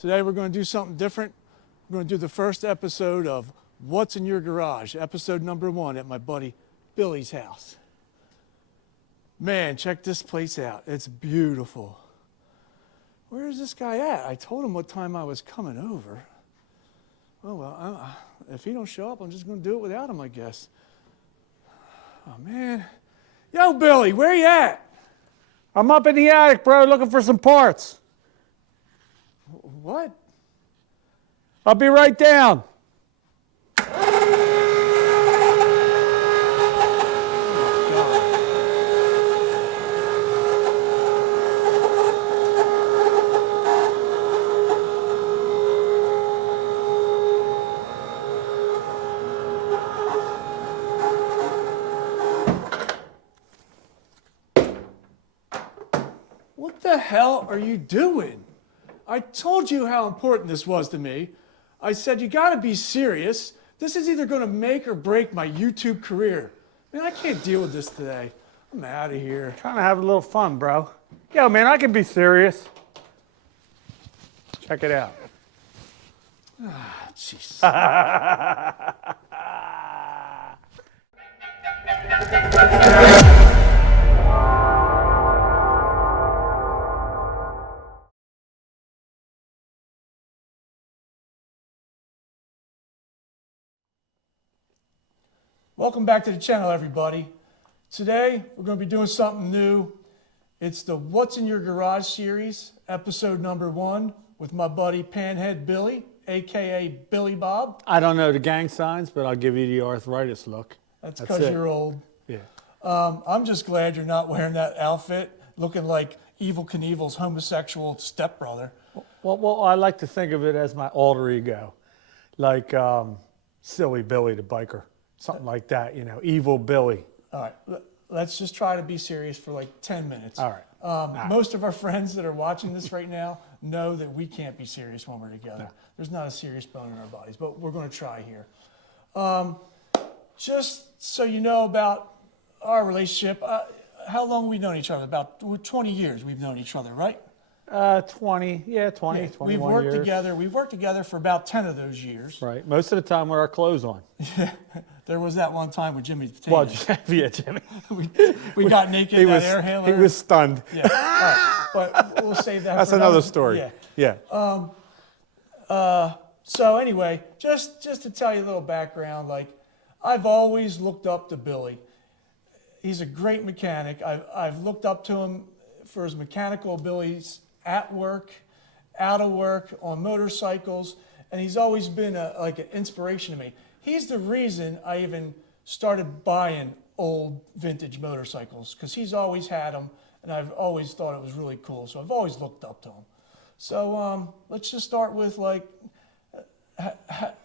Today we're going to do something different. We're going to do the first episode of What's in Your Garage, episode number 1 at my buddy Billy's house. Man, check this place out. It's beautiful. Where is this guy at? I told him what time I was coming over. Oh, well, if he don't show up, I'm just going to do it without him, I guess. Oh, man. Yo, Billy, where you at? I'm up in the attic, bro, looking for some parts. What? I'll be right down. What the hell are you doing? I told you how important this was to me. I said, you gotta be serious. This is either gonna make or break my YouTube career. Man, I can't deal with this today. I'm out of here. Trying to have a little fun, bro. Yo, man, I can be serious. Check it out. Ah, jeez. Welcome back to the channel, everybody. Today, we're going to be doing something new. It's the What's in Your Garage series, episode number 1, with my buddy Panhead Billy, aka Billy Bob. I don't know the gang signs, but I'll give you the arthritis look. That's because you're old. Yeah. I'm just glad you're not wearing that outfit, looking like Evel Knievel's homosexual stepbrother. Well, I like to think of it as my alter ego, like Silly Billy the biker. Something like that, you know, evil Billy. All right, let's just try to be serious for like 10 minutes. All right. Most of our friends that are watching this right now know that we can't be serious when we're together. No. There's not a serious bone in our bodies, but we're going to try here. Just so you know about our relationship, how long have we known each other? About 20 years we've known each other, right? 20, yeah, 20, Yeah, 21 we've worked years. together. We've worked together for about 10 of those years. Right, most of the time with our clothes on. There was that one time with Jimmy the Tank. Well, yeah, Jimmy. we got naked in that air handler. He was stunned. Yeah, all right. But we'll save that. That's for another story. Yeah. Yeah. So anyway, just to tell you a little background, like I've always looked up to Billy. He's a great mechanic. I've looked up to him for his mechanical abilities at work, out of work, on motorcycles, and he's always been like an inspiration to me. He's the reason I even started buying old vintage motorcycles, because he's always had them, and I've always thought it was really cool, so I've always looked up to him. So let's just start with, like,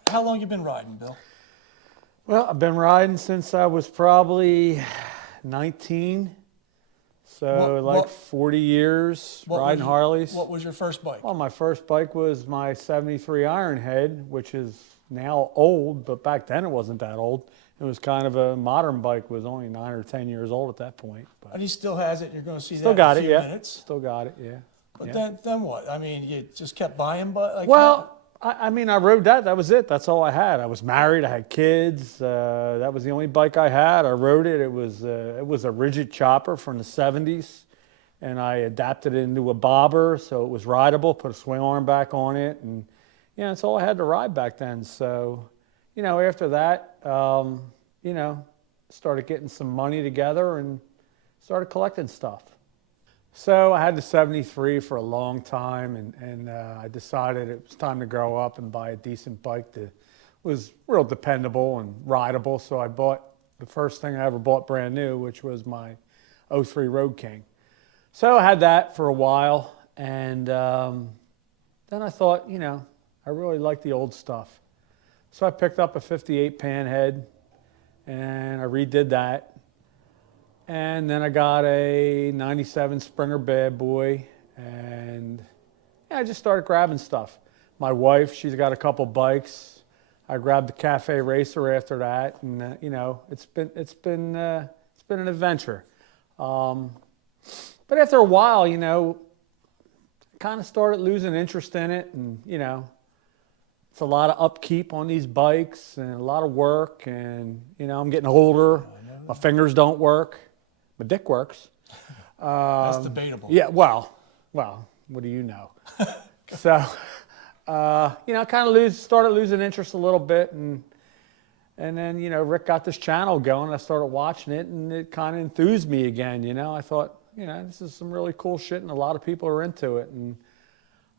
how long you been riding, Bill? Well, I've been riding since I was probably 19. So 40 years riding Harleys. What was your first bike? Well, my first bike was my 73 Ironhead, which is now old, but back then it wasn't that old. It was kind of a modern bike, it was only 9 or 10 years old at that point. But and he still has it, and you're going to see still that got in a it, few yeah. minutes. Still got it, yeah. But yeah. then what? I mean, you just kept buying, but like. Well, I mean, I rode that. That was it. That's all I had. I was married. I had kids. That was the only bike I had. I rode it. It was a rigid chopper from the 70s, and I adapted it into a bobber, so it was rideable. Put a swing arm back on it, and yeah, that's all I had to ride back then. So, you know, after that, you know, started getting some money together and started collecting stuff. So I had the 73 for a long time, and I decided it was time to grow up and buy a decent bike that was real dependable and rideable. So I bought the first thing I ever bought brand new, which was my 03 Road King. So I had that for a while, and then I thought, you know, I really like the old stuff. So I picked up a 58 Panhead, and I redid that. And then I got a 97 Springer Bad Boy, and yeah, I just started grabbing stuff. My wife, she's got a couple bikes. I grabbed the Cafe Racer after that, and you know, it's been an adventure. But after a while, you know, kind of started losing interest in it, and it's a lot of upkeep on these bikes and a lot of work, and I'm getting older. My fingers don't work. My dick works. That's debatable. Yeah, well, what do you know? So, kind of started losing interest a little bit, and then Rick got this channel going. I started watching it, and it kind of enthused me again. I thought, this is some really cool shit, and a lot of people are into it, and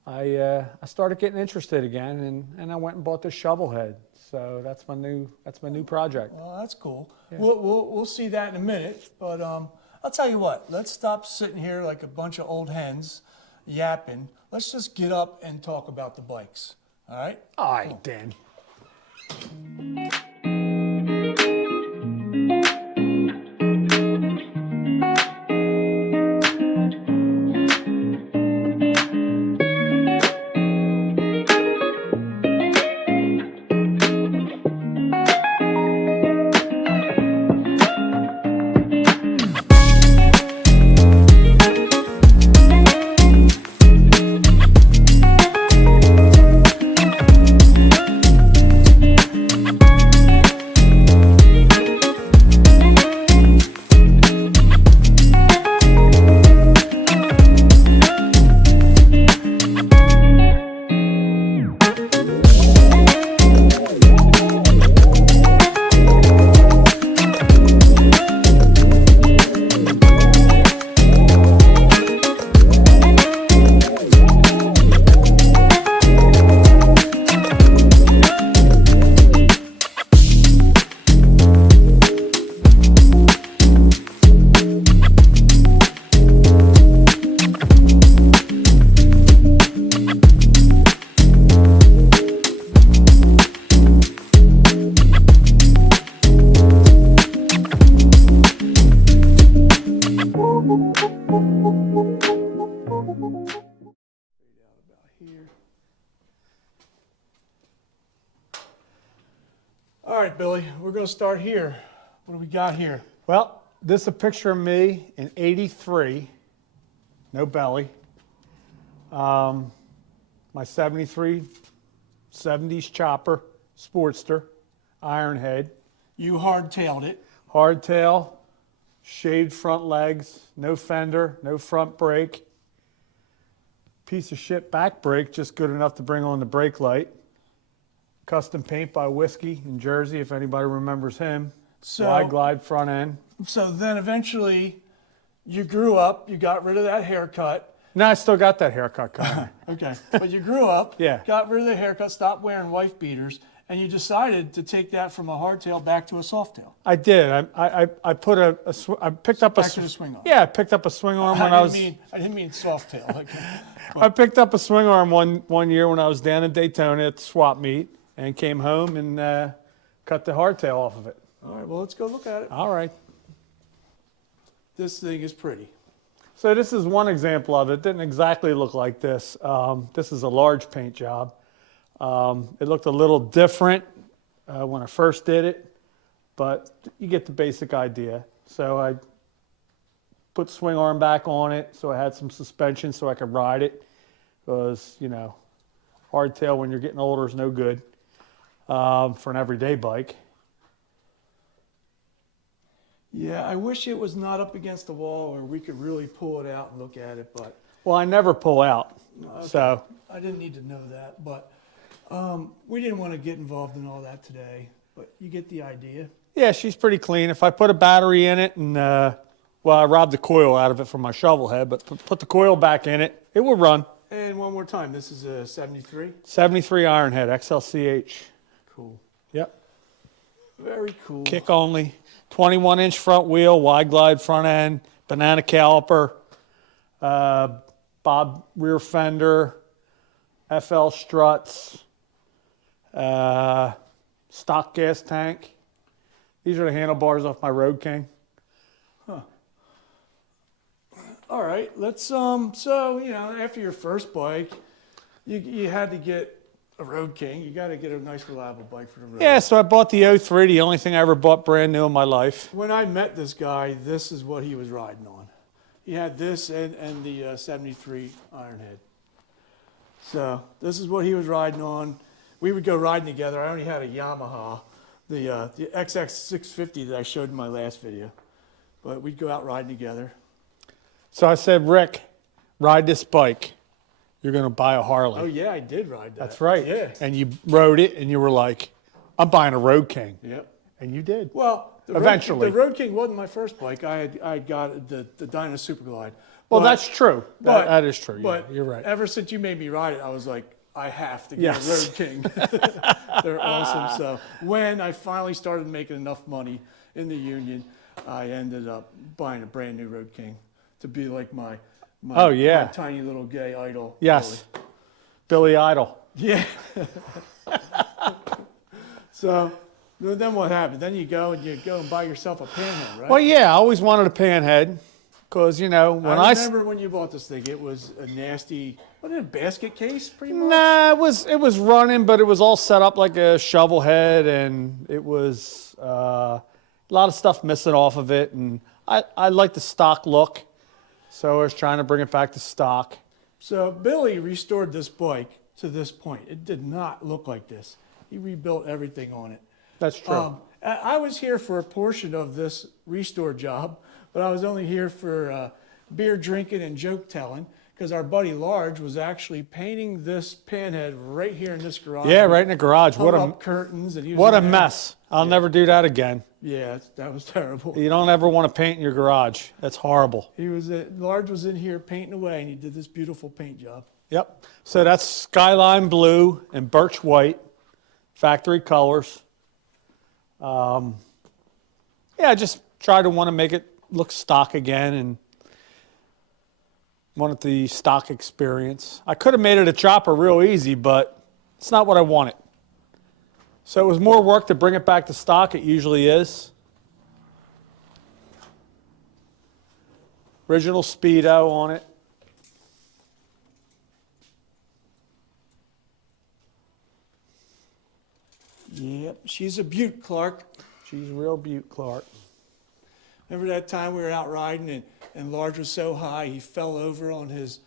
I started getting interested again, and I went and bought this shovel head. So that's my new project. Well, that's cool. Yeah. We'll see that in a minute, but I'll tell you what. Let's stop sitting here like a bunch of old hens yapping. Let's just get up and talk about the bikes. All right? All right, Dan. All right, Billy, we're going to start here. What do we got here? Well, this is a picture of me in '83, no belly. My '73 70s chopper, Sportster, iron head. You hardtailed it. Hardtail, shaved front legs, no fender, no front brake. Piece of shit back brake, just good enough to bring on the brake light. Custom paint by Whiskey in Jersey, if anybody remembers him. Wide glide front end. So then eventually you grew up, you got rid of that haircut. No, I still got that haircut, Connor. Okay, but you grew up, Yeah. got rid of the haircut, stopped wearing wife beaters, and you decided to take that from a hardtail back to a softtail. I did. I put I picked up Back to the swing arm. Yeah, I picked up a swing arm when I was. I didn't mean softtail. Like, I picked up a swing arm one year when I was down in Daytona at the swap meet, and came home and cut the hardtail off of it. all right, well, let's go look at it. All right. This thing is pretty. So this is one example of it. It didn't exactly look like this. This is a large paint job. It looked a little different when I first did it, but you get the basic idea. So I put swing arm back on it so I had some suspension so I could ride it, because, hardtail when you're getting older is no good for an everyday bike. Yeah, I wish it was not up against the wall where we could really pull it out and look at it, but Well, I never pull out, okay. so I didn't need to know that. But we didn't want to get involved in all that today, but you get the idea. yeah, she's pretty clean. If I put a battery in it and, I robbed the coil out of it from my shovel head, but put the coil back in it, it will run. And one more time, this is a 73? 73 iron head, XLCH. Cool. Yep. Very cool. Kick only. 21-inch front wheel, wide glide front end, banana caliper, bob rear fender, FL struts, stock gas tank. These are the handlebars off my Road King. All right, let's, so, after your first bike, you had to get a Road King. You got to get a nice, reliable bike for the road. Yeah, so I bought the 03, the only thing I ever bought brand new in my life. When I met this guy, this is what he was riding on. He had this and the 73 Ironhead. So this is what he was riding on. We would go riding together. I only had a Yamaha, the XX650 that I showed in my last video. But we'd go out riding together. So I said, Rick, ride this bike. You're going to buy a Harley. Oh, yeah, I did ride that. That's right. Yeah. And you rode it, and you were like, I'm buying a Road King. Yep. And you did. Well, Eventually. the Road King wasn't my first bike. I had got the Dyna Super Glide. Well, But- that's true. but- That is true. Yeah, But you're right. ever since you made me ride it, I was like, I have to get Yes. a Road King. They're awesome. So when I finally started making enough money in the union, I ended up buying a brand new Road King to be like my Oh, yeah. my tiny little gay idol. Yes. Billy Idol. Really. Yeah. So then what happened? Then you go and buy yourself a panhead, right? Well, yeah, I always wanted a panhead because, when I remember when you bought this thing, it was a nasty, wasn't it a basket case pretty much? Nah, it was running, but it was all set up like a shovel head, and it was a lot of stuff missing off of it, and I like the stock look, so I was trying to bring it back to stock. So Billy restored this bike to this point. It did not look like this. He rebuilt everything on it. That's true. I was here for a portion of this restore job, but I was only here for beer drinking and joke telling because our buddy Large was actually painting this panhead right here in this garage. Yeah, right in the garage. Hung up curtains and he was What a in there. mess. I'll never do that again. Yeah, that was terrible. You don't ever want to paint in your garage. That's horrible. Large was in here painting away and he did this beautiful paint job. Yep. So that's Skyline Blue and Birch White, factory colors. Yeah, I just try to want to make it look stock again and wanted the stock experience. I could have made it a chopper real easy, but it's not what I wanted. So it was more work to bring it back to stock. It usually is. Original Speedo on it. Yep, she's a beaut, Clark. She's real beaut, Clark. Remember that time we were out riding and Large was so high he fell over on his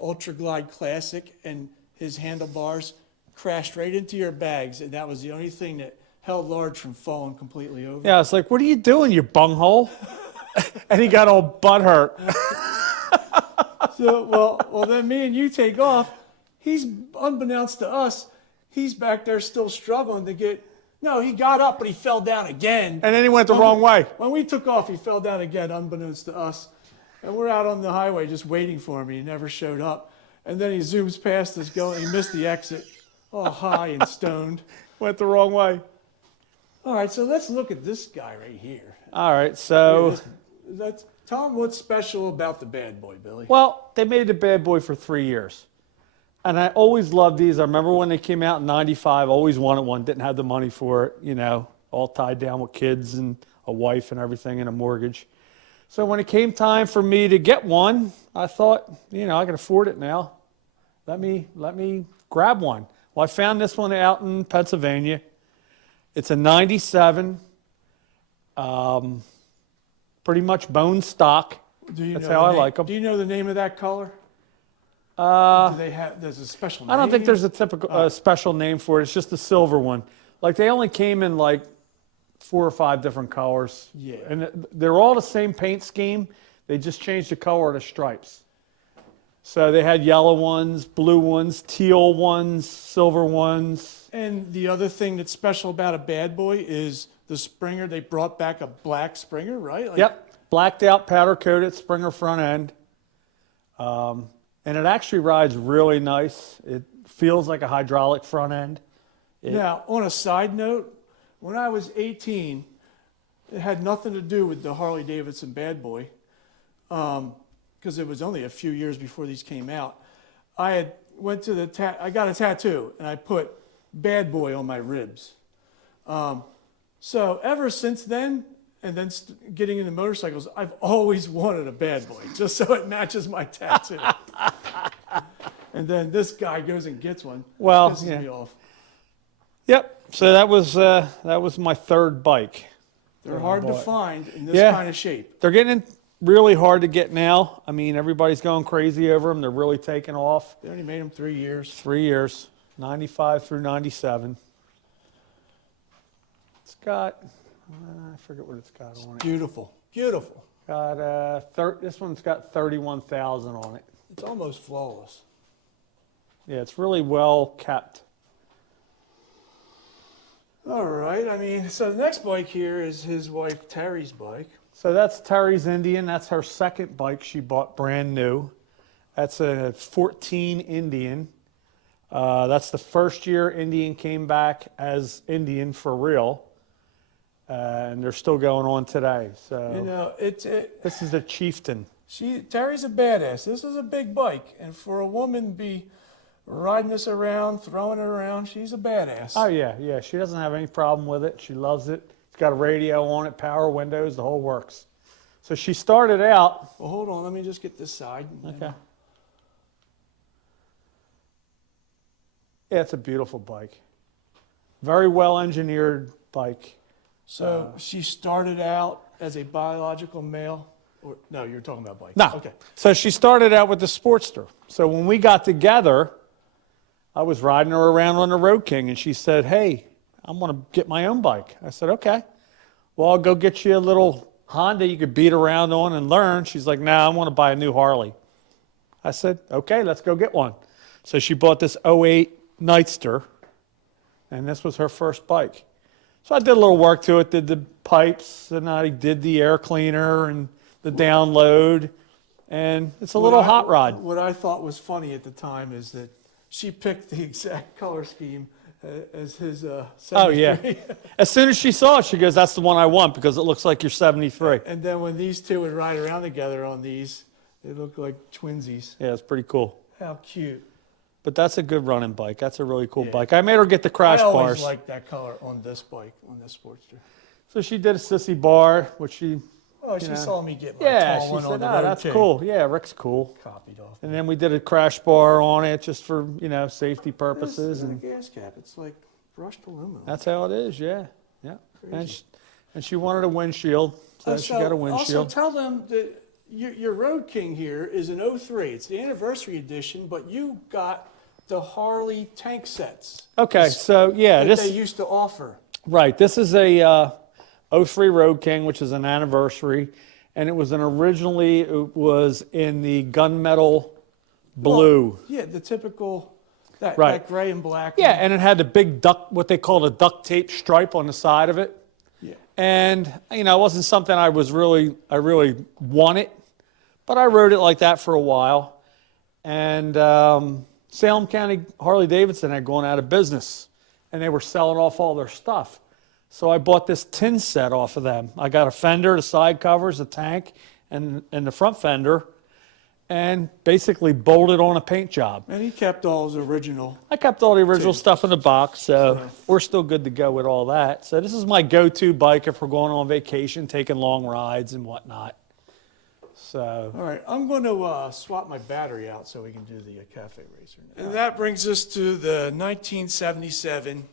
Ultra Glide Classic and his handlebars crashed right into your bags, and that was the only thing that held Large from falling completely over. Yeah, I was like, what are you doing, you bunghole? And he got all butthurt. So, well, then me and you take off. He's, unbeknownst to us, he's back there still struggling to get, no, he got up, but he fell down again. And then he went the wrong way. When we took off, he fell down again, unbeknownst to us. And we're out on the highway just waiting for him. He never showed up. And then he zooms past us going, he missed the exit, all high and stoned. Went the wrong way. All right, so let's look at this guy right here. All right, so, Tell him what's special about the bad boy, Billy. well, they made the bad boy for 3 years. And I always loved these. I remember when they came out in 95, always wanted one, didn't have the money for it, all tied down with kids and a wife and everything and a mortgage. So when it came time for me to get one, I thought, I can afford it now. Let me grab one. Well, I found this one out in Pennsylvania. It's a 97, pretty much bone stock. That's how I like them. Do you know the name of that color? There's a special name? I don't think there's a typical special name for it. It's just a silver one. Like they only came in like 4 or 5 different colors. Yeah. And they're all the same paint scheme. They just changed the color of the stripes. So they had yellow ones, blue ones, teal ones, silver ones. And the other thing that's special about a bad boy is the Springer. They brought back a black Springer, right? Yep. Blacked out, powder coated Springer front end. And it actually rides really nice. It feels like a hydraulic front end. Now, on a side note, when I was 18, it had nothing to do with the Harley Davidson Bad Boy, because it was only a few years before these came out. I got a tattoo, and I put Bad Boy on my ribs. So ever since then, and then getting into motorcycles, I've always wanted a Bad Boy, just so it matches my tattoo. And then this guy goes and gets one. Well, Pisses yeah. me off. Yep. So that was my third bike. They're hard to find in this Yeah. kind of shape. They're getting really hard to get now. I mean, everybody's going crazy over them. They're really taking off. They only made them 3 years. 3 years, 95 through 97. It's got, I forget what it's got on it. Beautiful, beautiful. Got this one's got 31,000 on it. It's almost flawless. Yeah, it's really well kept. All right, I mean, so the next bike here is his wife Terry's bike. So that's Terry's Indian. That's her second bike she bought brand new. That's a 14 Indian. That's the first year Indian came back as Indian for real. And they're still going on today. So You know, this is a Chieftain. Terry's a badass. This is a big bike, and for a woman to be riding this around, throwing it around, she's a badass. Oh yeah, yeah. She doesn't have any problem with it. She loves it. It's got a radio on it, power windows, the whole works. So she started out. Well, hold on. Let me just get this side. Okay. Yeah, it's a beautiful bike. Very well engineered bike. So she started out as a biological male. Or, no, you're talking about bike. No. Okay. So she started out with the Sportster. So when we got together, I was riding her around on the Road King, and she said, "Hey, I want to get my own bike." I said, "Okay. Well, I'll go get you a little Honda you could beat around on and learn." She's like, "Nah, I want to buy a new Harley." I said, "Okay, let's go get one." So she bought this '08 Nightster, and this was her first bike. So I did a little work to it, did the pipes, and I did the air cleaner and the download, and it's a little hot rod. What I thought was funny at the time is that she picked the exact color scheme as his 73. Oh, yeah. As soon as she saw it, she goes, "That's the one I want because it looks like you're 73. And then when these two would ride around together on these, they look like twinsies. Yeah, it's pretty cool. How cute. But that's a good running bike. That's a really cool Yeah. bike. I made her get the crash I always bars. liked that color on this bike, on this Sportster. So she did a sissy bar, which she, Oh, she know. saw me get my yeah, tall she one said, on the "Oh, Road that's King." cool. Yeah, Rick's cool." Copied off. And then we did a crash bar on it just for, safety This purposes. is a And gas cap. It's like brushed aluminum. that's how it is, yeah. Yeah. Crazy. And she wanted a windshield, so she got a windshield. Also, tell them that your Road King here is an '03. It's the anniversary edition, but you got the Harley tank sets. Okay, so yeah, that they this used to offer. right. This is a '03 Road King, which is an anniversary, and it was it was in the gunmetal blue. Well, yeah, the typical that Right. gray and black. Yeah, and it had the big what they call a duct tape stripe on the side of it. Yeah. And it wasn't something I really wanted, but I rode it like that for a while. And Salem County Harley Davidson had gone out of business, and they were selling off all their stuff. So I bought this tin set off of them. I got a fender, the side covers, the tank, and the front fender, and basically bolted on a paint job. And he kept all his original. I kept all the original stuff in the box, so we're still good to go with all that. So this is my go-to bike if we're going on vacation, taking long rides and whatnot. So All right, I'm going to swap my battery out so we can do the Cafe Racer now. And that brings us to the 1977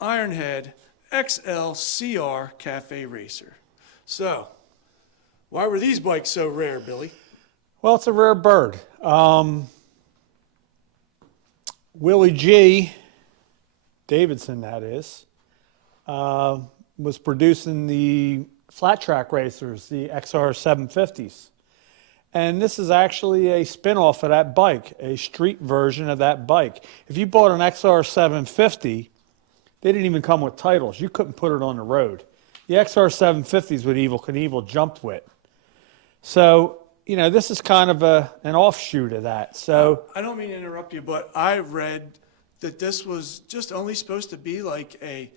Ironhead XL Cafe Racer. So, why were these bikes so rare, Billy? well, it's a rare bird. Willie G. Davidson, that is, was producing the flat track racers, the XR 750s. And this is actually a spin-off of that bike, a street version of that bike. If you bought an XR 750, they didn't even come with titles. You couldn't put it on the road. The XR 750s with Evel Knievel jumped with. So, this is kind of an offshoot of that. So I don't mean to interrupt you, but I read that this was just only supposed to be like a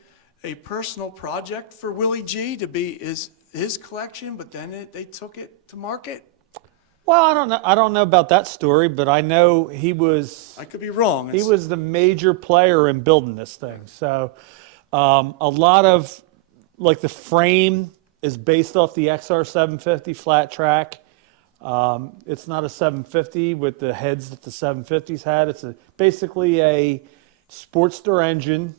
personal project for Willie G to be his collection, but then they took it to market. well, I don't know about that story, but I know he was I could be wrong. he was the major player in building this thing. So a lot of like the frame is based off the XR 750 flat track. It's not a 750 with the heads that the 750s had. It's basically a Sportster engine,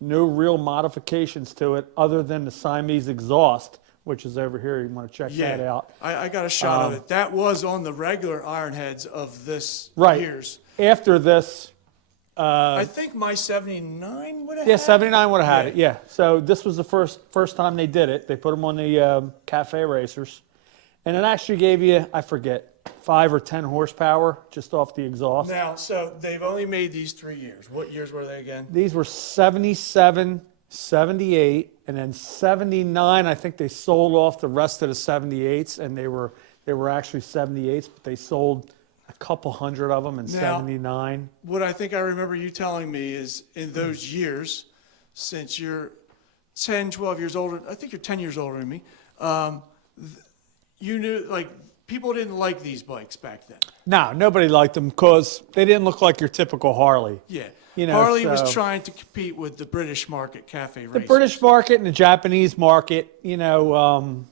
no real modifications to it other than the Siamese exhaust, which is over here. You want to check that out. I got a shot of it. That was on the regular Ironheads of this Right. year's. After this, I think my 79 would have yeah, had 79 would have had Yeah. it. Yeah. So this was the first time they did it. They put them on the cafe racers, and it actually gave you, I forget, 5 or 10 horsepower just off the exhaust. Now, so they've only made these 3 years. What years were they again? These were 77, 78, and then 79. I think they sold off the rest of the 78s, and they were actually 78s, but they sold a couple hundred of them in Now- 79. What I think I remember you telling me is in those years, since you're 10, 12 years older, I think you're 10 years older than me, you knew, like, people didn't like these bikes back then. No, nobody liked them because they didn't look like your typical Harley. Yeah. You know, Harley was so- trying to compete with the British market cafe The racing. British market and the Japanese market, you know.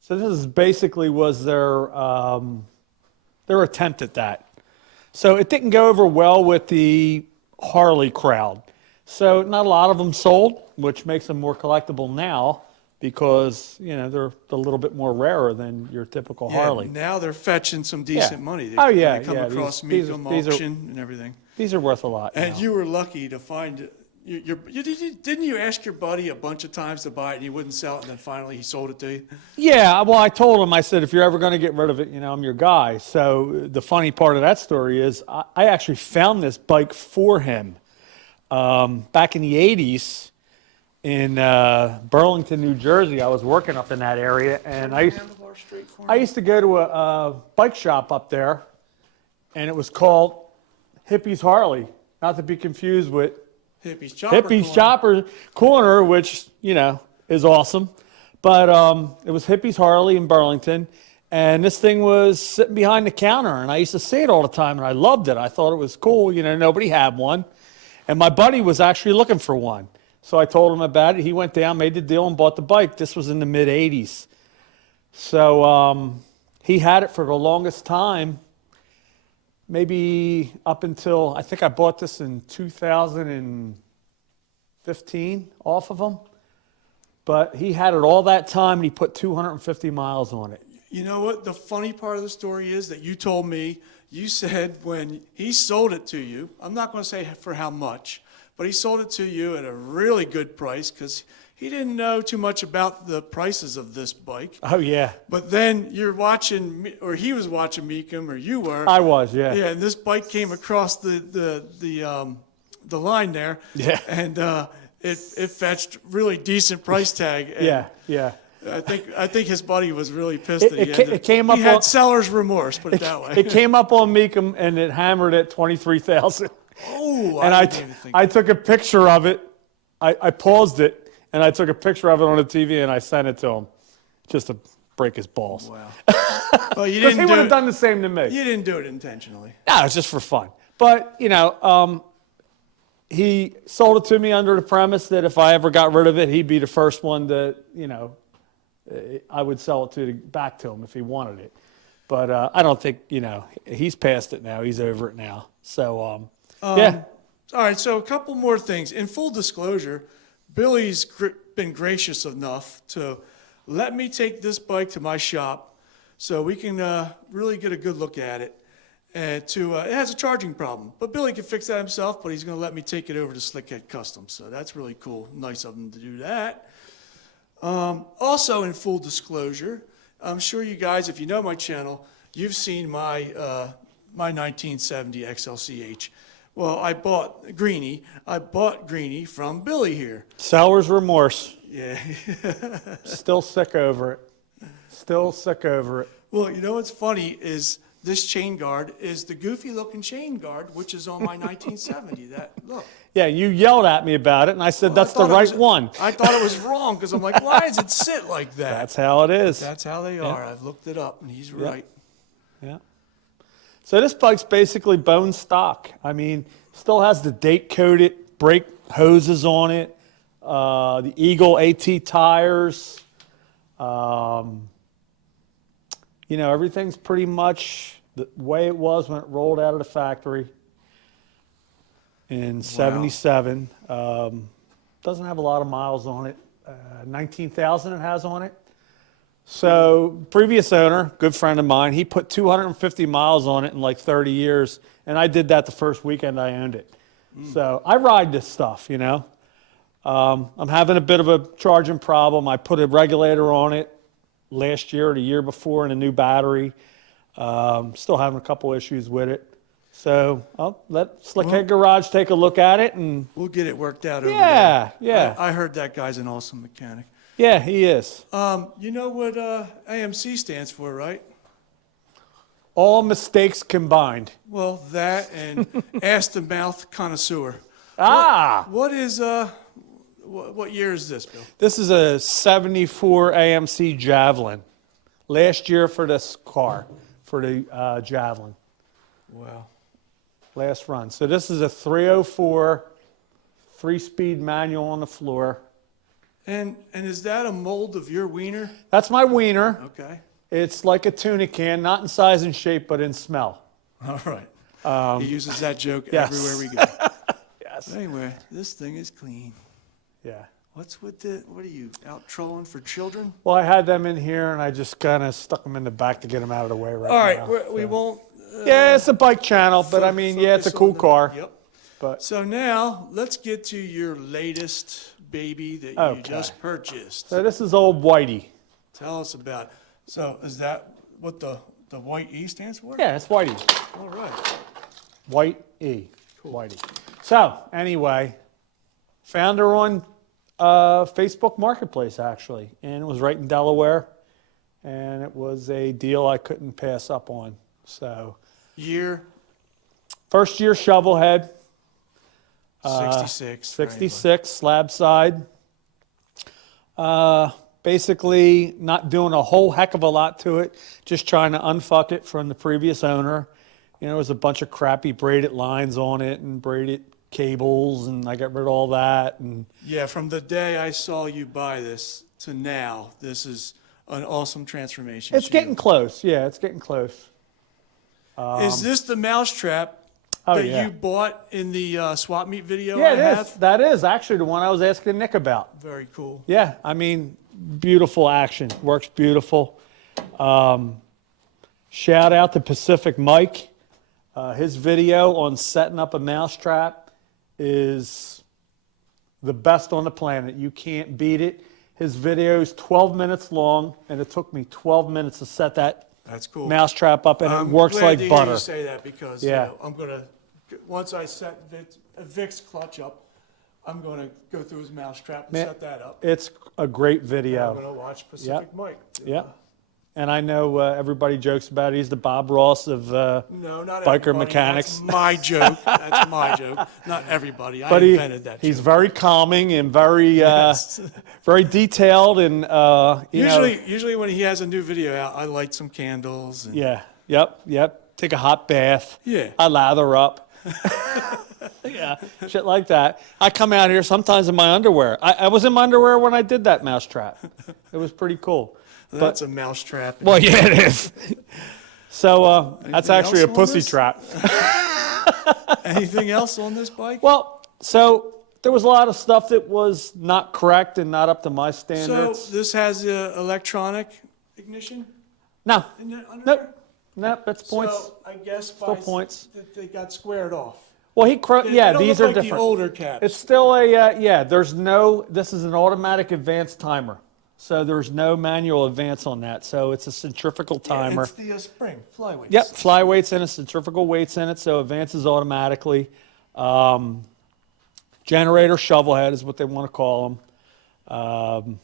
So this is basically was their attempt at that. So it didn't go over well with the Harley crowd. So not a lot of them sold, which makes them more collectible now because, you know, they're a little bit more rarer than your typical Yeah, Harley. now they're fetching some decent money. They, Oh, yeah, they come yeah, across these Mecum are- auction and everything. These are worth a lot And now. you were lucky to find didn't you ask your buddy a bunch of times to buy it and he wouldn't sell it and then finally he sold it to you? Yeah, well, I told him, I said, if you're ever going to get rid of it, you know, I'm your guy. So the funny part of that story is I actually found this bike for him back in the 80s in Burlington, New Jersey. I was working up in that area, and I used to go to a bike shop up there, and it was called Hippie's Harley, not to be confused with Hippie's Chopper. Hippie's Corner. Chopper Corner, which, you know, is awesome. But it was Hippie's Harley in Burlington. And this thing was sitting behind the counter. And I used to see it all the time. And I loved it. I thought it was cool. You know, nobody had one. And my buddy was actually looking for one. So I told him about it. He went down, made the deal, and bought the bike. This was in the mid-'80s. So he had it for the longest time. Maybe up until, I think I bought this in 2015 off of him. But he had it all that time, and he put 250 miles on it. You know what? The funny part of the story is that you told me, you said when he sold it to you, I'm not going to say for how much, but he sold it to you at a really good price because he didn't know too much about the prices of this bike. Oh, yeah. But then you're watching, or he was watching Mecum, or you were. I was, yeah. Yeah, and this bike came across the line there. Yeah. And it fetched really decent price tag. And Yeah, yeah. I think his buddy was really pissed that It came up he had on- seller's remorse, put it that way. It came up on Mecum, and it hammered at 23,000. Oh, And I didn't even think. I took a picture of it. I paused it, and I took a picture of it on the TV, and I sent it to him just to break his balls. Wow. Well, you Because didn't he do would have it. done the same to me. You didn't do it intentionally. No, it's just for fun. But, you know, he sold it to me under the premise that if I ever got rid of it, he'd be the first one that, you know, I would sell it back to him if he wanted it. But I don't think, you know, he's past it now. He's over it now. So, yeah. All right, so a couple more things. In full disclosure, Billy's been gracious enough to let me take this bike to my shop so we can really get a good look at it. It has a charging problem, but Billy can fix that himself, but he's going to let me take it over to Slickhead Customs. So that's really cool. Nice of him to do that. Also, in full disclosure, I'm sure you guys, if you know my channel, you've seen my 1970 XLCH. Well, I bought Greenie from Billy here. Seller's remorse. Yeah. Still sick over it. Still sick over it. Well, you know what's funny is this chain guard is the goofy looking chain guard, which is on my 1970. Look. Yeah, you yelled at me about it, and I said, that's the I thought it right was- one. I thought it was wrong because I'm like, why does it sit like that? That's how it is. That's how they are. I've looked it up, and he's right. Yeah. So this bike's basically bone stock. I mean, still has the date-coated brake hoses on it, the Eagle AT tires. You know, everything's pretty much the way it was when it rolled out of the factory in '77. Doesn't have a lot of miles on it. 19,000 it has on it. So previous owner, good friend of mine, he put 250 miles on it in like 30 years, and I did that the first weekend I owned it. So I ride this stuff, you know. I'm having a bit of a charging problem. I put a regulator on it last year or the year before and a new battery. Still having a couple issues with it. So I'll let Slickhead Garage take a look at it, and We'll get it worked out over there. yeah, yeah, I heard that guy's an awesome mechanic. yeah, he is. You know what AMC stands for, right? All mistakes combined. Well, that and ass to mouth connoisseur. Ah, What is what year is this, Bill? this is a 74 AMC Javelin. Last year for this car, for the Javelin. Wow. Last run. So this is a 304, 3-speed manual on the floor. And is that a mold of your wiener? That's my wiener. Okay. It's like a tuna can, not in size and shape, but in smell. All right. He uses that joke yes. everywhere we go. Yes. Anyway, this thing is clean. Yeah. What's with the, what are you, out trolling for children? Well, I had them in here, and I just kind of stuck them in the back to get them out of the way right All right, now. we won't. Yeah, it's a bike channel, but I mean, yeah, it's a focus cool on the- car. Yep. But So now, let's get to your latest baby that you Okay. just purchased. so this is old Whitey. Tell us about it. So is that what the white E stands for? Yeah, it's Whitey. All right. White E. Whitey. So anyway, found her on Facebook Marketplace actually, and it was right in Delaware, and it was a deal I couldn't pass up on. So Year? first year shovel head, 66. for anybody. 66 slab side. Basically not doing a whole heck of a lot to it, just trying to unfuck it from the previous owner. You know, there was a bunch of crappy braided lines on it and braided cables, and I got rid of all that. And Yeah, from the day I saw you buy this to now, this is an awesome transformation. it's getting close. Yeah, it's getting close. Is this the mousetrap Oh, that yeah. you bought in the swap meet video Yeah, I it have? is. That is actually the one I was asking Nick about. Very cool. Yeah, I mean, beautiful action. Works beautiful. Shout out to Pacific Mike. His video on setting up a mousetrap is the best on the planet. You can't beat it. His video is 12 minutes long, and it took me 12 minutes to set that That's cool. mousetrap up, and it I'm works glad like to butter. Hear you say that because Yeah. I'm gonna once I set Vic's clutch up, I'm gonna go through his mousetrap and Man, set that up. It's a great I'm video. gonna watch Pacific Mike. Yep. And I know everybody jokes about it. He's the Bob Ross of No, not biker everybody. mechanics. That's my joke. That's my joke. Not everybody. I But invented that he's joke. very calming and very very detailed, and you know, Usually when he has a new video out, I light some candles. And, yeah, yep. Take a hot bath. Yeah. I lather up. Yeah, shit like that. I come out here sometimes in my underwear. I was in my underwear when I did that mousetrap. It was pretty cool. That's a mousetrap. Well, yeah, it is. So that's Anything actually a else on pussy this? trap. Anything else on this bike? Well, so there was a lot of stuff that was not correct and not up to my So standards. this has electronic ignition No, in there, under nope, there? nope, that's points. So I guess Still points. they got squared off. Well, They yeah, don't these look are like different. The older caps. It's still a, yeah, there's no, this is an automatic advanced timer. So there's no manual advance on that. So it's a centrifugal timer. It's the spring flyweights. Yep, flyweights in it, centrifugal weights in it, so advances automatically. Generator shovel head is what they want to call them.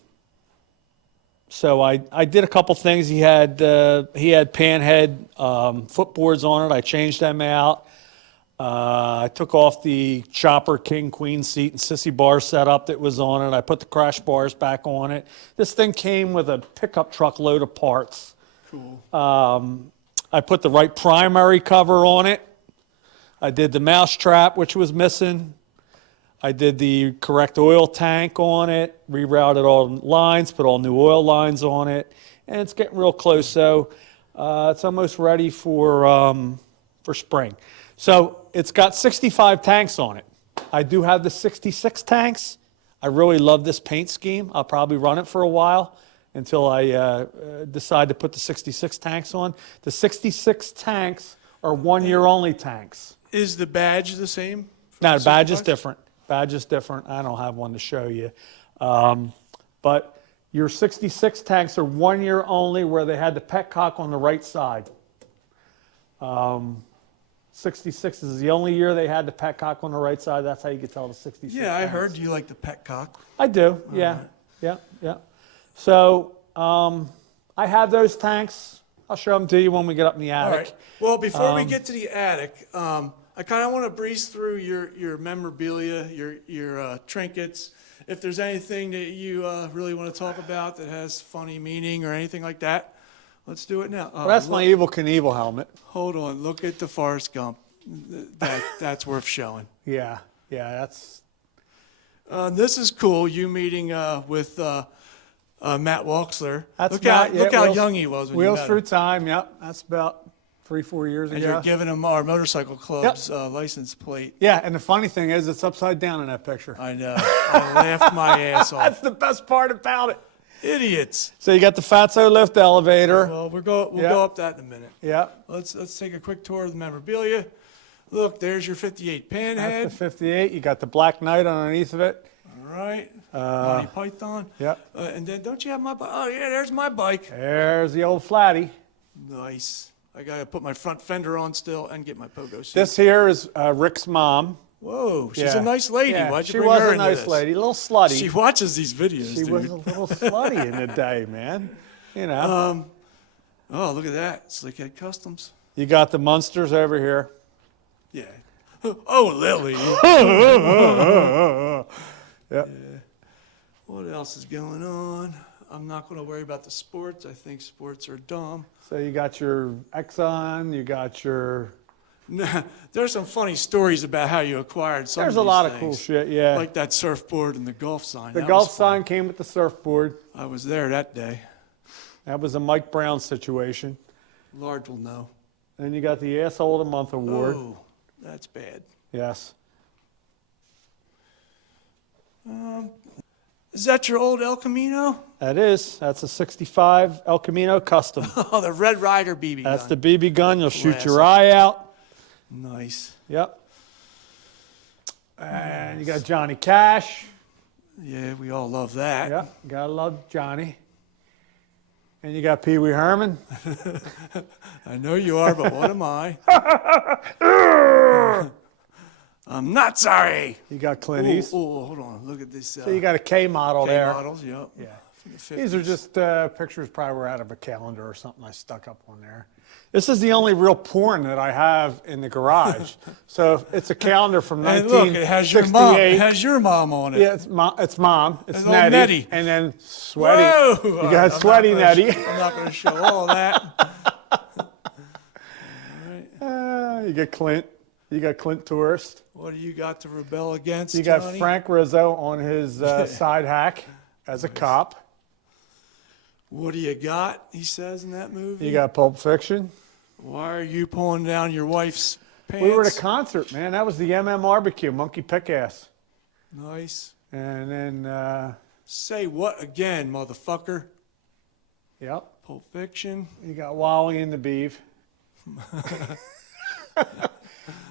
So I did a couple things. He had panhead footboards on it. I changed them out. I took off the chopper king queen seat and sissy bar setup that was on it. I put the crash bars back on it. This thing came with a pickup truck load of parts. Cool. I put the right primary cover on it. I did the mouse trap, which was missing. I did the correct oil tank on it, rerouted all the lines, put all new oil lines on it, and it's getting real close. So it's almost ready for spring. So it's got 65 tanks on it. I do have the 66 tanks. I really love this paint scheme. I'll probably run it for a while until I decide to put the 66 tanks on. The 66 tanks are 1 year only tanks. Is the badge the same? No, the badge is 65s? different. Badge is different. I don't have one to show you. But your 66 tanks are 1 year only where they had the petcock on the right side. 66 is the only year they had the petcock on the right side. That's how you could tell the 66 Yeah, I tanks. heard you like the petcock. I do, yeah, yeah. So I have those tanks. I'll show them to you when we get up in the All attic. right. Well, before we get to the attic, I kind of want to breeze through your memorabilia, your trinkets. If there's anything that you really want to talk about that has funny meaning or anything like that, let's do it now. Well, that's my Evel Knievel helmet. Hold on. Look at the Forrest Gump. That's worth showing. Yeah, that's. This is cool. You meeting with Matt Walksler. That's look Matt, yeah, how Wheels- young he was when you Wheels met Through him. Time, yep. That's about 3-4 years And ago. you're giving him our motorcycle club's license plate. Yeah, and the funny thing is, it's upside down in that picture. I know. I laughed my ass off. That's the best part about it. Idiots. So you got the Fatso lift elevator. Well, we'll go Yeah. up that in a minute. Yep. Let's take a quick tour of the memorabilia. Look, there's your 58 That's Panhead. the 58. You got the Black Knight underneath of it. All right. Monty Python. Yep. And then don't you have my bike? Oh, yeah, there's my bike. There's the old Flatty. Nice. I got to put my front fender on still and get my pogo seat. This here is Rick's mom. Whoa, she's Yeah. a nice lady. Yeah, Why'd you she bring was her a into nice this? lady, a little slutty. She watches these videos, She dude. was a little slutty in the day, man. You know. Oh, look at that. Slickhead Customs. You got the Munsters over here. Yeah. Oh, Lily. Yep. What else is going on? I'm not going to worry about the sports. I think sports are dumb. So you got your Exxon, you got your. Nah, there's some funny stories about how you acquired some There's of a lot these of cool things. shit, yeah. Like that surfboard and the golf sign. The That golf was fun. sign came with the surfboard. I was there that day. That was a Mike Brown situation. Large will know. Then you got the Asshole of the Month award. Oh, that's bad. Yes. Is that your old El Camino? That is. That's a 65 El Camino Custom. Oh, the Red Ryder BB That's gun. the BB gun. You'll shoot your Classic. eye out. Nice. Yep. And you got Johnny Cash. Yeah, we all love that. Yep. Gotta love Johnny. And you got Pee Wee Herman. I know you are, but what am I? I'm not sorry. You got Clint Oh, East. hold on. Look at this. So you got a K model K there. models, yep. Yeah. From the These are 50s. just pictures probably were out of a calendar or something I stuck up on there. This is the only real porn that I have in the garage. So it's a calendar from And 1968. look, it has your mom. It has your mom on it. Yeah, it's mom. It's It's Nettie. old Nettie. And then Sweaty. Whoa! You All right, got I'm Sweaty not gonna Nettie. I'm not going to show all that. You got Clint. You got Clint Tourist. What do you got to rebel against, You got Johnny? Frank Rizzo on his side hack as a cop. What do you got, he says in that movie? You got Pulp Fiction. Why are you pulling down your wife's pants? We were at a concert, man. That was the Barbecue, Monkey Pickass. Nice. And then, Say what again, motherfucker? yep, Pulp Fiction. you got Wally and the Beeve.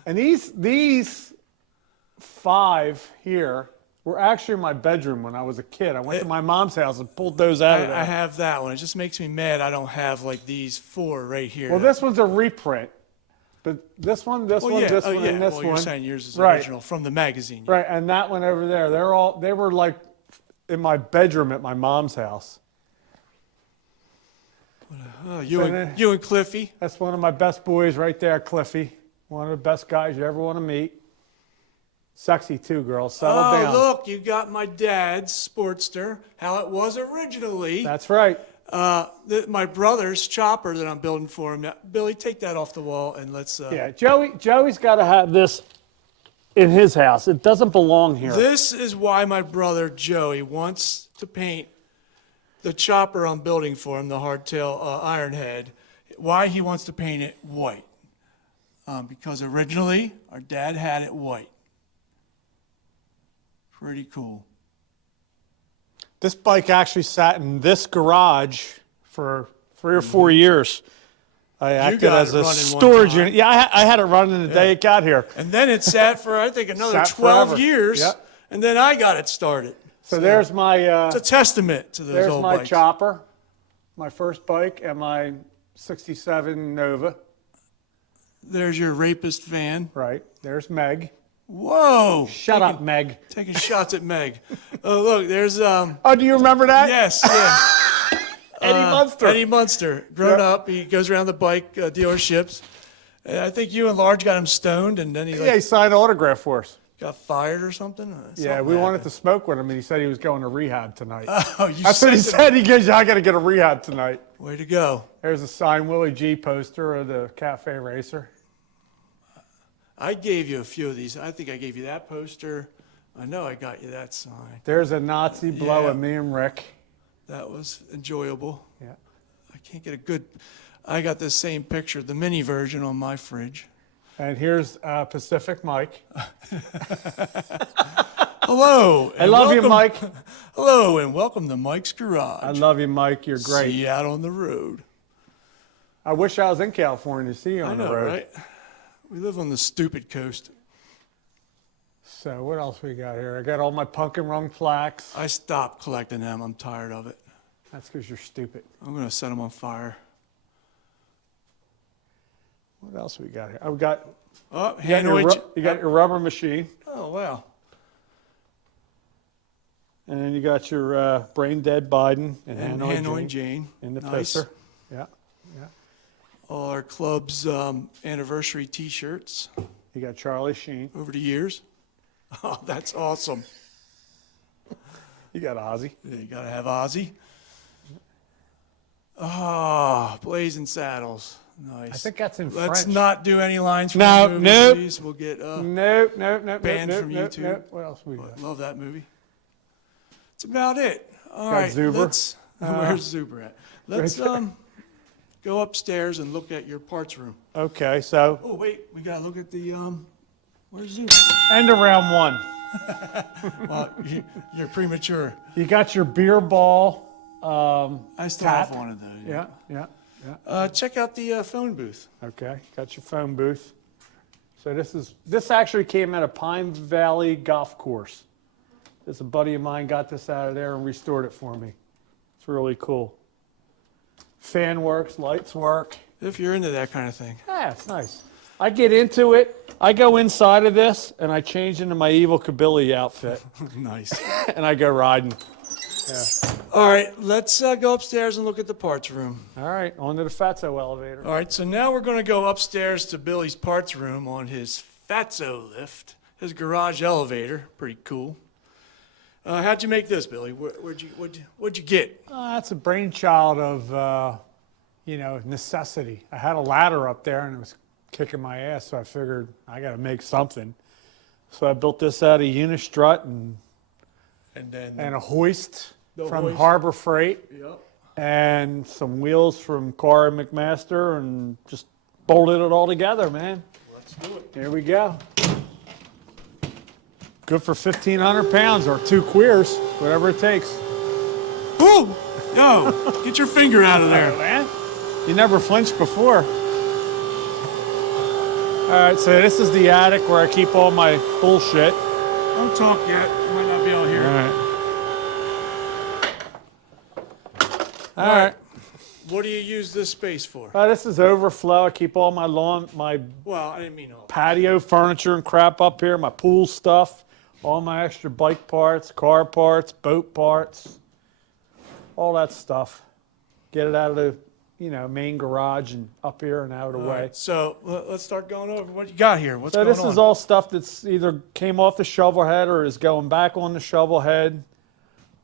And these 5 here were actually in my bedroom when I was a kid. I went to my mom's house and pulled those out of there. I have that one. It just makes me mad I don't have like these 4 right here. Well, this one's a reprint. But this one, this Oh, one, yeah. this Oh, one, yeah. and this well, one. you're saying yours is Right. original from the magazine. Right, and that one over there. They were like in my bedroom at my mom's house. Oh, So then- you and Cliffy. That's one of my best boys right there, Cliffy. One of the best guys you ever want to meet. Sexy too, girl. Settle Oh, down. look, you got my dad's Sportster, how it was originally. That's right. My brother's chopper that I'm building for him. Now, Billy, take that off the wall and let's. Yeah, Joey's got to have this in his house. It doesn't belong here. This is why my brother Joey wants to paint the chopper I'm building for him, the hardtail Ironhead. Why he wants to paint it white. Because originally our dad had it white. Pretty cool. This bike actually sat in this garage for 3 or 4 years. I acted got as it a running one storage time. unit. Yeah, I had it running the day it got here. And then it sat for, I think, another Sat 12 forever. years. Yep. And then I got it started. So there's my It's a testament to those there's old my bikes. chopper, my first bike, and my '67 Nova. There's your rapist van. Right. There's Meg. Whoa! Shut up, Meg. Taking shots at Meg. Oh, look, there's Oh, do you remember that? yes, yeah. Eddie Munster. Eddie Munster, grown Yeah. up, he goes around the bike dealerships. And I think you and Large got him stoned, and then he Yeah, he signed an autograph for us. got fired or something. Yeah, we wanted to smoke with him, and he said he was going to rehab tonight. Oh, you That's what he sent it. said. He goes, I got to get a rehab tonight. Way to go! There's a signed Willie G poster of the Cafe Racer. I gave you a few of these. I think I gave you that poster. I know I got you that sign. There's a Nazi blow Yeah. at me and Rick. That was enjoyable. Yeah. I can't get a good. I got the same picture, the mini version, on my fridge. And here's Pacific Mike. Hello. I love you, Mike. Hello, and welcome to Mike's Garage. I love you, Mike. You're great. See you out on the road. I wish I was in California to see you I on know, the road. right? We live on the stupid coast. So what else we got here? I got all my Punk and Rung plaques. I stopped collecting them. I'm tired of it. That's because you're stupid. I'm going to set them on fire. What else we got here? Oh, we got Oh, you got, your, Hanoi. you got your rubber machine, Oh, wow. and then you got your Brain Dead Biden and And Hanoi, Hanoi Jane Jane. in the Nice. poster. Yeah, yeah. All our club's anniversary T-shirts You got Charlie Sheen. over the years. Oh, that's awesome. You got Ozzy. Yeah, you got to have Ozzy. Oh, Blazing Saddles. Nice. I think that's in Let's French. not do any lines from No, the movie, nope. please. We'll get Nope, nope, nope, banned nope, from nope, YouTube. nope. What else we got? Love that movie. That's about it. All Got right, Zuber. let's. Where's Zuber at? Let's go upstairs and look at your parts room. Okay, so Oh wait, we gotta look at the Where's Zuber? end of round one. You're premature. You got your beer ball. I still Tap. have one of those. Yeah, yeah, yeah. Check out the phone booth. Okay, got your phone booth. So this actually came at a Pine Valley golf course. This a buddy of mine got this out of there and restored it for me. It's really cool. Fan works, lights work. If you're into that kind of thing. Yeah, it's nice. I get into it. I go inside of this and I change into my Evil Kabilly outfit Nice. and I go riding. Yeah. All right, let's go upstairs and look at the parts room. All right, on to the Fatso elevator. All right, so now we're going to go upstairs to Billy's parts room on his Fatso lift, his garage elevator. Pretty cool. How'd you make this, Billy? What'd you get? That's a brainchild of, necessity. I had a ladder up there and it was kicking my ass, so I figured I got to make something. So I built this out of unistrut and a hoist The from hoist. Harbor Freight Yep. and some wheels from Carr and McMaster and just bolted it all together, man. Let's do it. Here we go. Good for 1,500 pounds or 2 queers, whatever it takes. Ooh! Yo, get your finger out of there. Man, you never flinched before. All right, so this is the attic where I keep all my bullshit. Don't talk yet. You might not be able to hear. All right. All right. What do you use this space for? This is overflow. I keep all my lawn, my Well, I didn't mean all. patio furniture and crap up here, my pool stuff, all my extra bike parts, car parts, boat parts, all that stuff. Get it out of the, main garage and up here and out of the All way. right, so let's start going over what you got here. What's So going this on? is all stuff that's either came off the shovel head or is going back on the shovel head,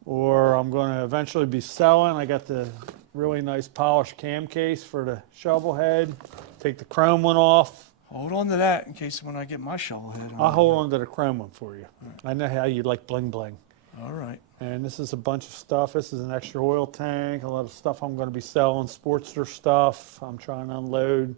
or I'm going to eventually be selling. I got the really nice polished cam case for the shovel head. Take the chrome one off. Hold on to that in case when I get my shovel head on. I'll hold on to the chrome one for you. I know how you like bling bling. All right. And this is a bunch of stuff. This is an extra oil tank, a lot of stuff I'm going to be selling, Sportster stuff I'm trying to unload.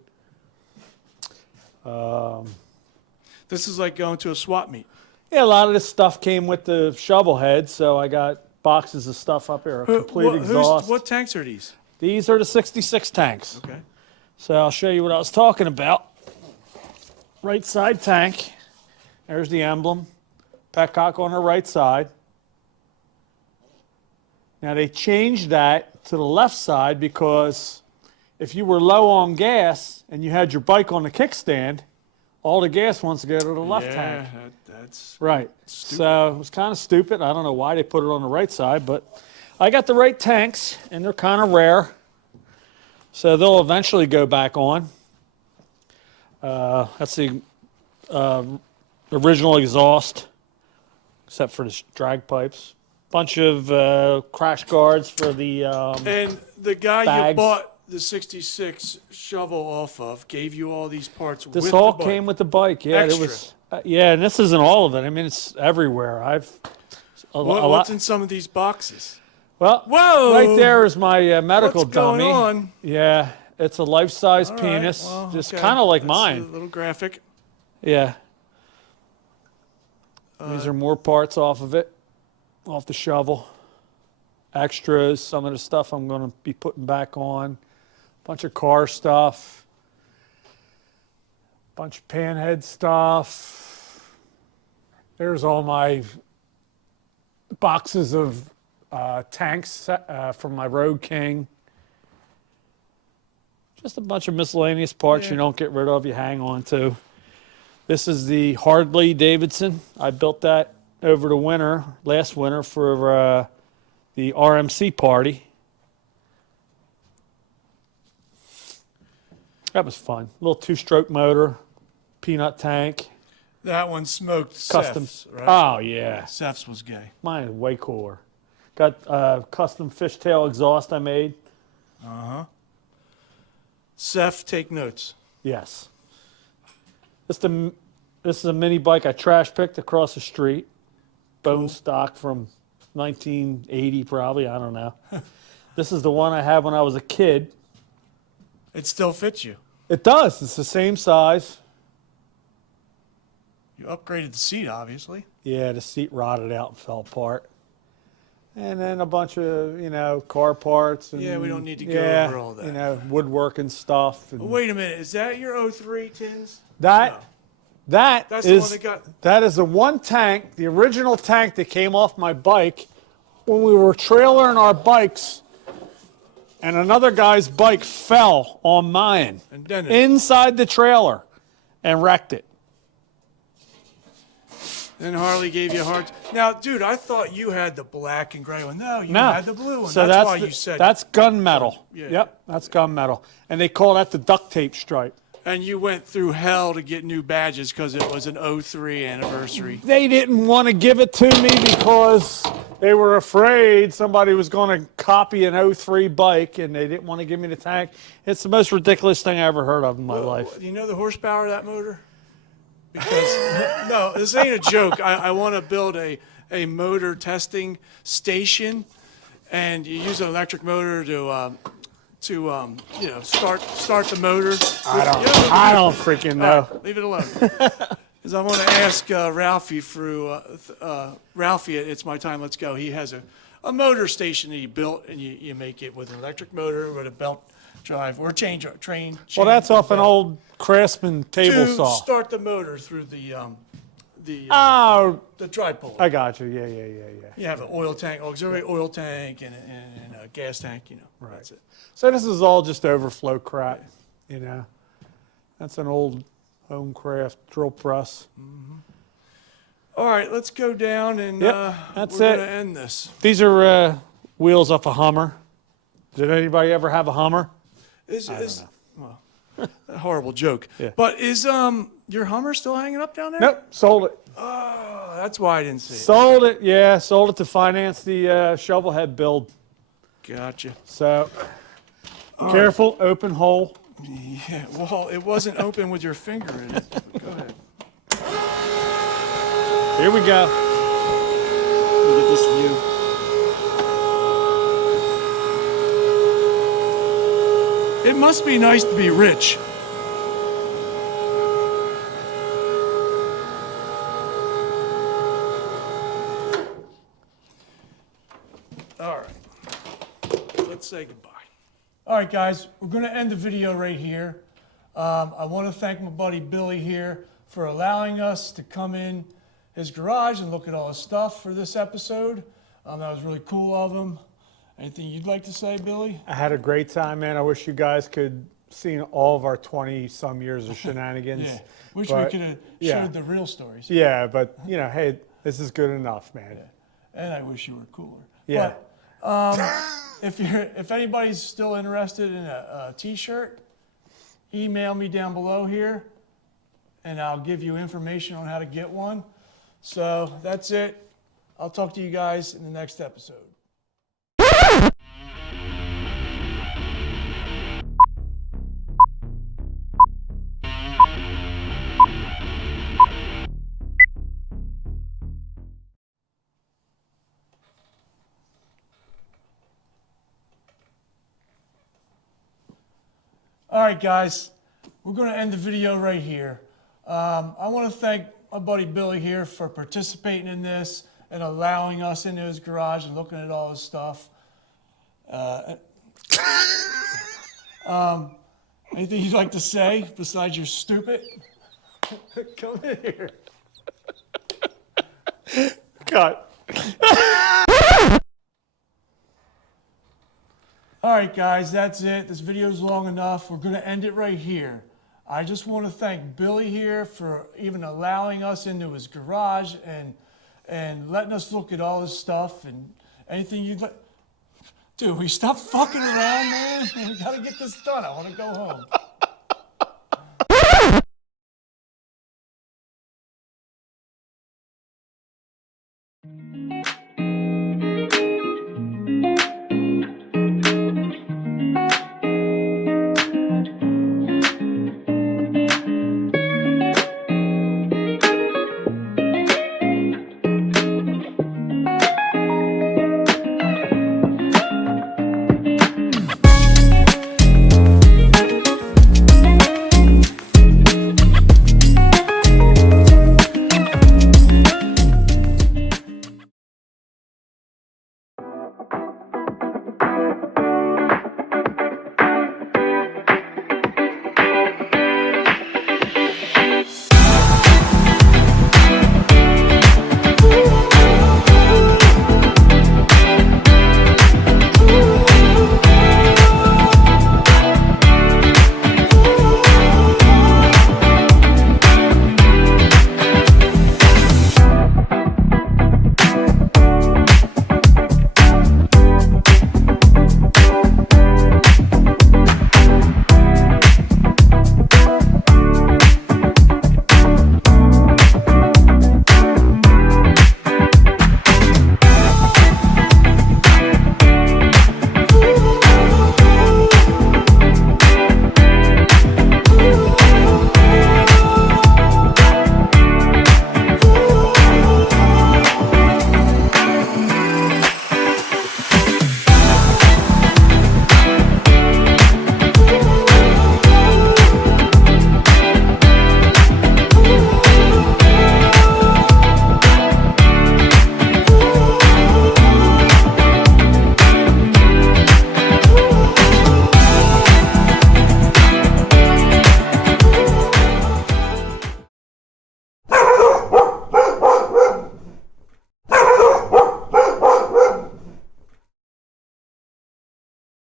This is like going to a swap meet. Yeah, a lot of this stuff came with the shovel head, so I got a boxes of stuff up here. A complete exhaust. What tanks are these? These are the 66 tanks. Okay. So I'll show you what I was talking about. Right side tank. There's the emblem. Petcock on the right side. Now they changed that to the left side because if you were low on gas and you had your bike on the kickstand, all the gas wants to go to the left tank. That's Right. stupid. So it was kind of stupid. I don't know why they put it on the right side, but I got the right tanks, and they're kind of rare. So they'll eventually go back on. That's the original exhaust, except for the drag pipes. Bunch of crash guards for the And the guy you bags. bought the 66 shovel off of gave you all these parts This with all the bike. came with the bike. Yeah, Extra. it was. Yeah, and this isn't all of it. I mean, it's everywhere. What's in some of these boxes? Well, Whoa! right there is my medical What's going dummy. on? Yeah, it's a life-size All right, penis, well, just okay. kind of like That's mine. A little graphic. Yeah. These are more parts off of it, off the shovel. Extras, some of the stuff I'm going to be putting back on. Bunch of car stuff. Bunch of panhead stuff. There's all my boxes of tanks from my Road King. Just a bunch of miscellaneous parts you don't get rid of, you hang on to. This is the Harley Davidson. I built that over the winter, last winter, for the RMC party. That was fun. Little two-stroke motor, peanut tank, That one smoked custom. Seth's, right? Oh yeah, Seth's was gay. mine is way cooler. Got custom fishtail exhaust I made. Seth, take notes. Yes. This is a mini bike I trash picked across the street. Bone stock from 1980 probably, I don't know. This is the one I had when I was a kid. It still fits you. It does. It's the same size. You upgraded the seat, obviously. Yeah, the seat rotted out and fell apart. And then a bunch of, car parts. And, Yeah, we don't need to go over all that. Woodworking stuff. And Wait a minute. Is that your 03 tins? that, No. that That's the is one that got. that is the one tank, the original tank that came off my bike when we were trailering our bikes, and another guy's bike fell on mine And dented. inside the trailer and wrecked it. Then Harley gave you a hard. Now, dude, I thought you had the black and gray one. No, you No. had the blue one. So that's why the- you said. that's gunmetal. Yeah. Yep, that's gunmetal. And they call that the duct tape stripe. And you went through hell to get new badges because it was an 03 anniversary. They didn't want to give it to me because they were afraid somebody was going to copy an 03 bike, and they didn't want to give me the tank. It's the most ridiculous thing I ever heard of in my life. Do you know the horsepower of that motor? Because no, this ain't a joke. I want to build a motor testing station, and you use an electric motor to start the motor. I don't freaking know. Leave it alone. Because I want to ask Ralphie through Ralphie at It's My Time, Let's Go. He has a motor station that he built, and you make it with an electric motor with a belt drive or train. Well, that's off an old Craftsman table to saw. start the motor through the Oh, dry puller. I got you. Yeah. You have an oil tank, auxiliary oil tank, and a gas tank. Right. That's it. So this is all just overflow crap, That's an old Homecraft drill press. All right, let's go down and Yep, that's we're it. gonna end this. These are wheels off a Hummer. Did anybody ever have a Hummer? Well, a horrible joke. Yeah. But is your Hummer still hanging up down there? Nope, sold it. Oh, that's why I didn't see it. Sold it, yeah, sold it to finance the shovelhead build. Gotcha. So, careful, open hole. Yeah. Well, it wasn't open with your finger in it. Go ahead. Here we go. Look at this view. It must be nice to be rich. All right. Let's say goodbye. All right, guys, we're going to end the video right here. I want to thank my buddy Billy here for allowing us to come in his garage and look at all his stuff for this episode. That was really cool of him. Anything you'd like to say, Billy? I had a great time, man. I wish you guys could seen all of our 20-some years of shenanigans. Yeah. Wish but, we could have yeah. showed the real stories. Yeah, but, you know, hey, this is good enough, man. Yeah. And I wish you were cooler. Yeah. But if anybody's still interested in a T-shirt, email me down below here, and I'll give you information on how to get one. So that's it. I'll talk to you guys in the next episode. All right, guys, we're going to end the video right here. I want to thank my buddy Billy here for participating in this and allowing us into his garage and looking at all his stuff. Anything you'd like to say besides you're stupid? Come in here. Cut. All right, guys, that's it. This video's long enough. We're going to end it right here. I just want to thank Billy here for even allowing us into his garage and letting us look at all his stuff and anything you'd like. Dude, we stop fucking around, man. We got to get this done. I want to go home.